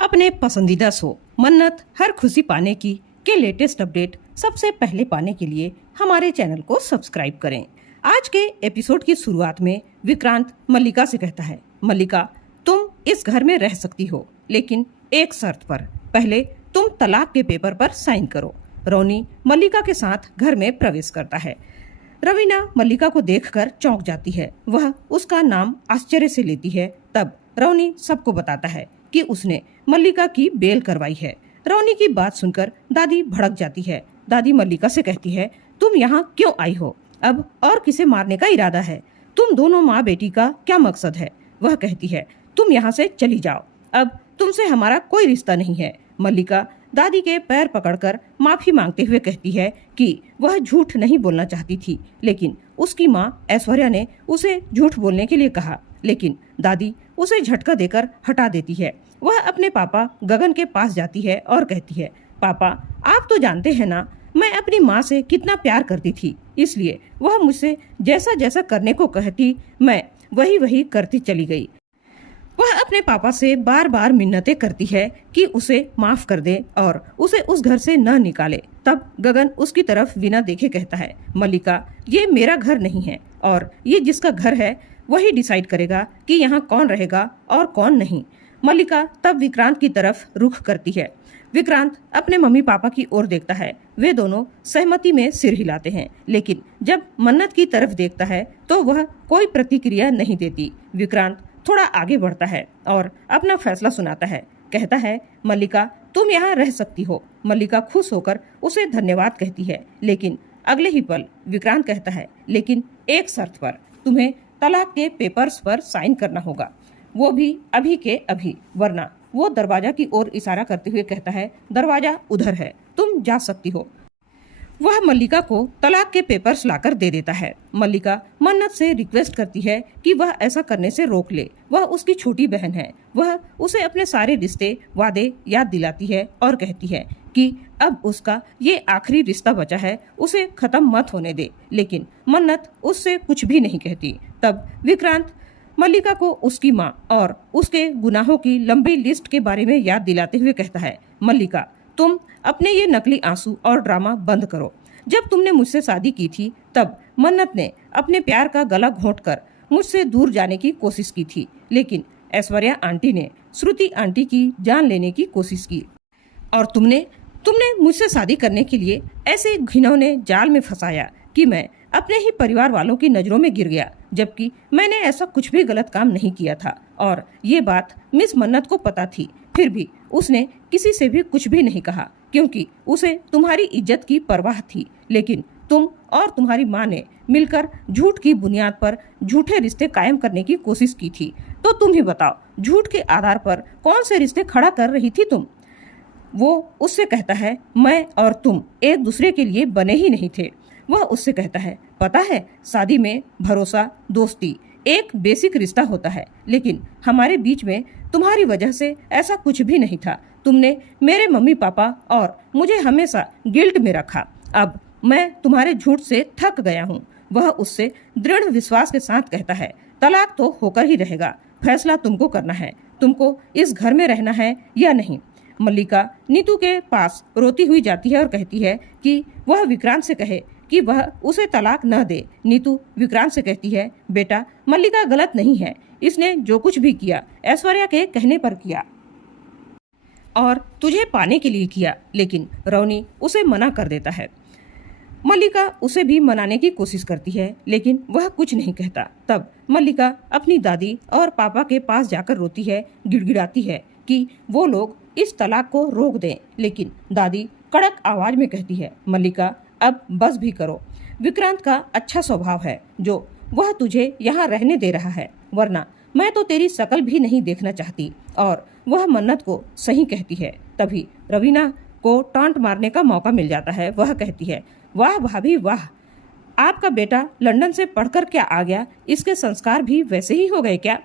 अपने पसंदीदा शो मन्नत हर खुशी पाने की के लेटेस्ट अपडेट सबसे पहले पाने के लिए हमारे चैनल को सब्सक्राइब करें। आज के एपिसोड की शुरुआत में विक्रांत मल्लिका से कहता है, मल्लिका तुम इस घर में रह सकती हो, लेकिन एक शर्त पर। पहले तुम तलाक के पेपर पर साइन करो। रोनी मल्लिका के साथ घर में प्रवेश करता है। रवीना मल्लिका को देखकर चौंक जाती है। वह उसका नाम आश्चर्य से लेती है। तब रोनी सबको बताता है कि उसने मल्लिका की बेल करवाई है। रोनी की बात सुनकर दादी भड़क जाती है। दादी मल्लिका से कहती है, तुम यहाँ क्यों आई हो? अब और किसे मारने का इरादा है? तुम दोनों माँ बेटी का क्या मकसद है? वह कहती है, तुम यहाँ से चली जाओ, अब तुमसे हमारा कोई रिश्ता नहीं है। मल्लिका दादी के पैर पकड़कर माफी मांगते हुए कहती है कि वह झूठ नहीं बोलना चाहती थी, लेकिन उसकी माँ ऐश्वर्या ने उसे झूठ बोलने के लिए कहा। लेकिन दादी उसे झटका देकर हटा देती है। वह अपने पापा गगन के पास जाती है और कहती है, पापा आप तो जानते हैं ना, मैं अपनी माँ से कितना प्यार करती थी, इसलिए वह मुझसे जैसा जैसा करने को कहती मैं वही वही करती चली गई। वह अपने पापा से बार बार मिन्नतें करती है कि उसे माफ कर दे और उसे उस घर से न निकाले। तब गगन उसकी तरफ बिना देखे कहता है, मल्लिका ये मेरा घर नहीं है और ये जिसका घर है वही डिसाइड करेगा कि यहाँ कौन रहेगा और कौन नहीं। मल्लिका तब विक्रांत की तरफ रुख करती है। विक्रांत अपने मम्मी पापा की ओर देखता है। वे दोनों सहमति में सिर हिलाते हैं, लेकिन जब मन्नत की तरफ देखता है तो वह कोई प्रतिक्रिया नहीं देती। विक्रांत थोड़ा आगे बढ़ता है और अपना फैसला सुनाता है। कहता है, मल्लिका तुम यहाँ रह सकती हो। मल्लिका खुश होकर उसे धन्यवाद कहती है, लेकिन अगले ही पल विक्रांत कहता है, लेकिन एक शर्त पर। तुम्हें तलाक के पेपर्स पर साइन करना होगा, वो भी अभी के अभी, वरना। वो दरवाजा की ओर इशारा करते हुए कहता है, दरवाजा उधर है, तुम जा सकती हो। वह मल्लिका को तलाक के पेपर्स लाकर दे देता है। मल्लिका मन्नत से रिक्वेस्ट करती है कि वह ऐसा करने से रोक ले। वह उसकी छोटी बहन है। वह उसे अपने सारे रिश्ते वादे याद दिलाती है और कहती है कि अब उसका ये आखिरी रिश्ता बचा है, उसे खत्म मत होने दे। लेकिन मन्नत उससे कुछ भी नहीं कहती। तब विक्रांत मल्लिका को उसकी माँ और उसके गुनाहों की लंबी लिस्ट के बारे में याद दिलाते हुए कहता है, मल्लिका तुम अपने ये नकली आंसू और ड्रामा बंद करो। जब तुमने मुझसे शादी की थी तब मन्नत ने अपने प्यार का गला घोंटकर मुझसे दूर जाने की कोशिश की थी, लेकिन ऐश्वर्या आंटी ने श्रुति आंटी की जान लेने की कोशिश की और तुमने मुझसे शादी करने के लिए ऐसे घिनौने जाल में फंसाया कि मैं अपने ही परिवार वालों की नजरों में गिर गया, जबकि मैंने ऐसा कुछ भी गलत काम नहीं किया था और ये बात मिस मन्नत को पता थी। फिर भी उसने किसी से भी कुछ भी नहीं कहा, क्योंकि उसे तुम्हारी इज्जत की परवाह थी। लेकिन तुम और तुम्हारी माँ ने मिलकर झूठ की बुनियाद पर झूठे रिश्ते कायम करने की कोशिश की थी। तो तुम ही बताओ, झूठ के आधार पर कौन से रिश्ते खड़ा कर रही थी तुम? वो उससे कहता है, मैं और तुम एक दूसरे के लिए बने ही नहीं थे। वह उससे कहता है, पता है शादी में भरोसा दोस्ती एक बेसिक रिश्ता होता है, लेकिन हमारे बीच में तुम्हारी वजह से ऐसा कुछ भी नहीं था। तुमने मेरे मम्मी पापा और मुझे हमेशा गिल्ट में रखा। अब मैं तुम्हारे झूठ से थक गया हूँ। वह उससे दृढ़ विश्वास के साथ कहता है, तलाक तो होकर ही रहेगा, फैसला तुमको करना है, तुमको इस घर में रहना है या नहीं। मल्लिका नीतू के पास रोती हुई जाती है और कहती है कि वह विक्रांत से कहे कि वह उसे तलाक न दे। नीतू विक्रांत से कहती है, बेटा मल्लिका गलत नहीं है, इसने जो कुछ भी किया ऐश्वर्या के कहने पर किया और तुझे पाने के लिए किया, लेकिन रोनी उसे मना कर देता है। मल्लिका उसे भी मनाने की कोशिश करती है, लेकिन वह कुछ नहीं कहता। तब मल्लिका अपनी दादी और पापा के पास जाकर रोती है, गिड़गिड़ाती है कि वो लोग इस तलाक को रोक दें, लेकिन दादी कड़क आवाज में कहती है, मल्लिका अब बस भी करो। विक्रांत का अच्छा स्वभाव है जो वह तुझे यहाँ रहने दे रहा है, वरना मैं तो तेरी शकल भी नहीं देखना चाहती। और वह मन्नत को सही कहती है। तभी रवीना को टांट मारने का मौका मिल जाता है। वह कहती है, वाह भाभी वाह, आपका बेटा लंदन से पढ़कर क्या आ गया, इसके संस्कार भी वैसे ही हो गए क्या?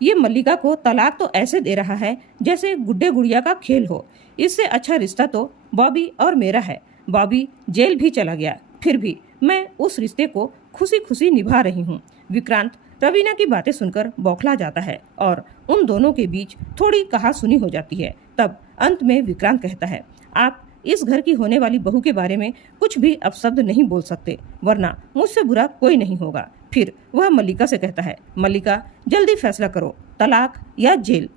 ये मल्लिका को तलाक तो ऐसे दे रहा है जैसे गुड्डे गुड़िया का खेल हो। इससे अच्छा रिश्ता तो बॉबी और मेरा है। बॉबी जेल भी चला गया, फिर भी मैं उस रिश्ते को खुशी खुशी निभा रही हूँ। विक्रांत रवीना की बातें सुनकर बौखला जाता है और उन दोनों के बीच थोड़ी कहासुनी हो जाती है। तब अंत में विक्रांत कहता है, आप इस घर की होने वाली बहू के बारे में कुछ भी अपशब्द नहीं बोल सकते, वरना मुझसे बुरा कोई नहीं होगा। फिर वह मल्लिका से कहता है, मल्लिका जल्दी फैसला करो, तलाक या जेल।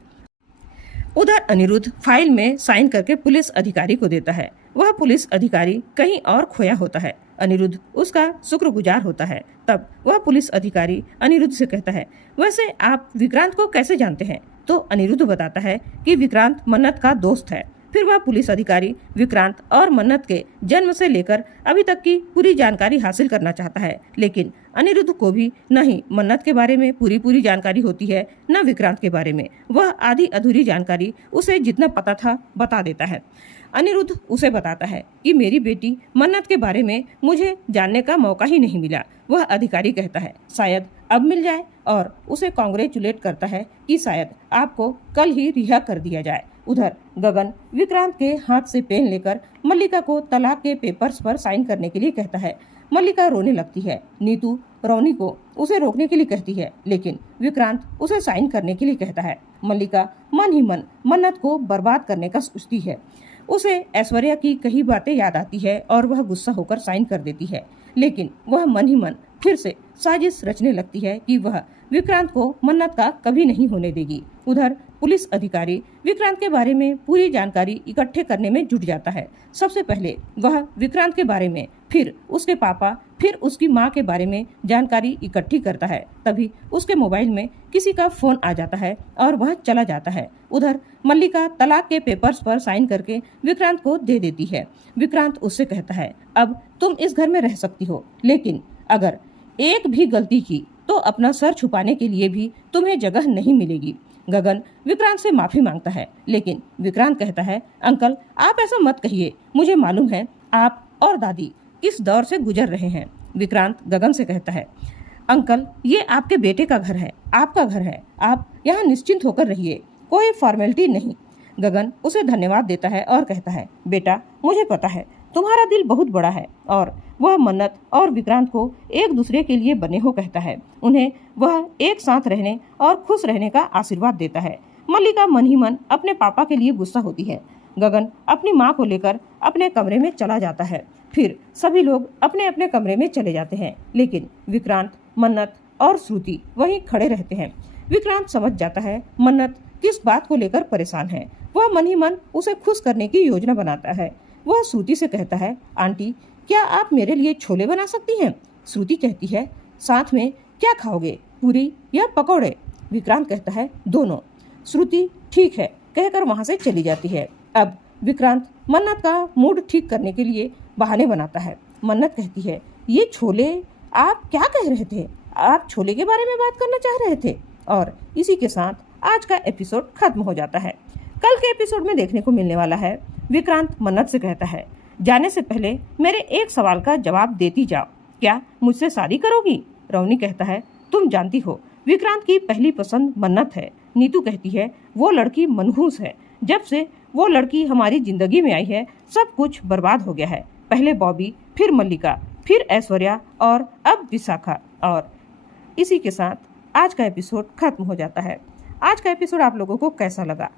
उधर अनिरुद्ध फाइल में साइन करके पुलिस अधिकारी को देता है। वह पुलिस अधिकारी कहीं और खोया होता है। अनिरुद्ध उसका शुक्रगुजार होता है। तब वह पुलिस अधिकारी अनिरुद्ध से कहता है, वैसे आप विक्रांत को कैसे जानते हैं? तो अनिरुद्ध बताता है कि विक्रांत मन्नत का दोस्त है। फिर वह पुलिस अधिकारी विक्रांत और मन्नत के जन्म से लेकर अभी तक की पूरी जानकारी हासिल करना चाहता है, लेकिन अनिरुद्ध को भी न ही मन्नत के बारे में पूरी जानकारी होती है, न विक्रांत के बारे में। वह आधी अधूरी जानकारी उसे जितना पता था बता देता है। अनिरुद्ध उसे बताता है कि मेरी बेटी मन्नत के बारे में मुझे जानने का मौका ही नहीं मिला। वह अधिकारी कहता है, शायद अब मिल जाए, और उसे कांग्रेचुलेट करता है कि शायद आपको कल ही रिहा कर दिया जाए। उधर गगन विक्रांत के हाथ से पेन लेकर मल्लिका को तलाक के पेपर्स पर साइन करने के लिए कहता है। मल्लिका रोने लगती है। नीतू रौनी को उसे रोकने के लिए कहती है, लेकिन विक्रांत उसे साइन करने के लिए कहता है। मल्लिका मन ही मन मन्नत को बर्बाद करने का सोचती है। उसे ऐश्वर्या की कई बातें याद आती है और वह गुस्सा होकर साइन कर देती है, लेकिन वह मन ही मन फिर से साजिश रचने लगती है कि वह विक्रांत को मन्नत का कभी नहीं होने देगी। उधर पुलिस अधिकारी विक्रांत के बारे में पूरी जानकारी इकट्ठे करने में जुट जाता है। सबसे पहले वह विक्रांत के बारे में, फिर उसके पापा, फिर उसकी माँ के बारे में जानकारी इकट्ठी करता है। तभी उसके मोबाइल में किसी का फोन आ जाता है और वह चला जाता है। उधर मल्लिका तलाक के पेपर्स पर साइन करके विक्रांत को दे देती है। विक्रांत उससे कहता है, अब तुम इस घर में रह सकती हो, लेकिन अगर एक भी गलती की तो अपना सर छुपाने के लिए भी तुम्हें जगह नहीं मिलेगी। गगन विक्रांत से माफी मांगता है, लेकिन विक्रांत कहता है, अंकल आप ऐसा मत कहिए, मुझे मालूम है आप और दादी किस दौर से गुजर रहे हैं। विक्रांत गगन से कहता है, अंकल ये आपके बेटे का घर है, आपका घर है, आप यहाँ निश्चिंत होकर रहिए, कोई फॉर्मेलिटी नहीं। गगन उसे धन्यवाद देता है और कहता है, बेटा मुझे पता है तुम्हारा दिल बहुत बड़ा है, और वह मन्नत और विक्रांत को एक दूसरे के लिए बने हो कहता है। उन्हें वह एक साथ रहने और खुश रहने का आशीर्वाद देता है। मल्लिका मन ही मन अपने पापा के लिए गुस्सा होती है। गगन अपनी माँ को लेकर अपने कमरे में चला जाता है। फिर सभी लोग अपने अपने कमरे में चले जाते हैं, लेकिन विक्रांत, मन्नत और श्रुति वहीं खड़े रहते हैं। विक्रांत समझ जाता है मन्नत किस बात को लेकर परेशान है। वह मन ही मन उसे खुश करने की योजना बनाता है। वह श्रुति से कहता है, आंटी क्या आप मेरे लिए छोले बना सकती हैं? श्रुति कहती है, साथ में क्या खाओगे, पूरी या पकौड़े? विक्रांत कहता है, दोनों। श्रुति ठीक है कहकर वहां से चली जाती है। अब विक्रांत मन्नत का मूड ठीक करने के लिए बहाने बनाता है। मन्नत कहती है, ये छोले, आप क्या कह रहे थे? आप छोले के बारे में बात करना चाह रहे थे? और इसी के साथ आज का एपिसोड खत्म हो जाता है। कल के एपिसोड में देखने को मिलने वाला है, विक्रांत मन्नत से कहता है, जाने से पहले मेरे एक सवाल का जवाब देती जाओ, क्या मुझसे शादी करोगी? रौनी कहता है, तुम जानती हो विक्रांत की पहली पसंद मन्नत है। नीतू कहती है, वो लड़की मनहूस है, जब से वो लड़की हमारी जिंदगी में आई है सब कुछ बर्बाद हो गया है। पहले बॉबी, फिर मल्लिका, फिर ऐश्वर्या और अब विशाखा। और इसी के साथ आज का एपिसोड खत्म हो जाता है। आज का एपिसोड आप लोगों को कैसा लगा?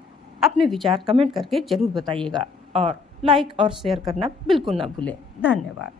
अपने विचार कमेंट करके जरूर बताइएगा, और लाइक और शेयर करना बिल्कुल ना भूलें। धन्यवाद।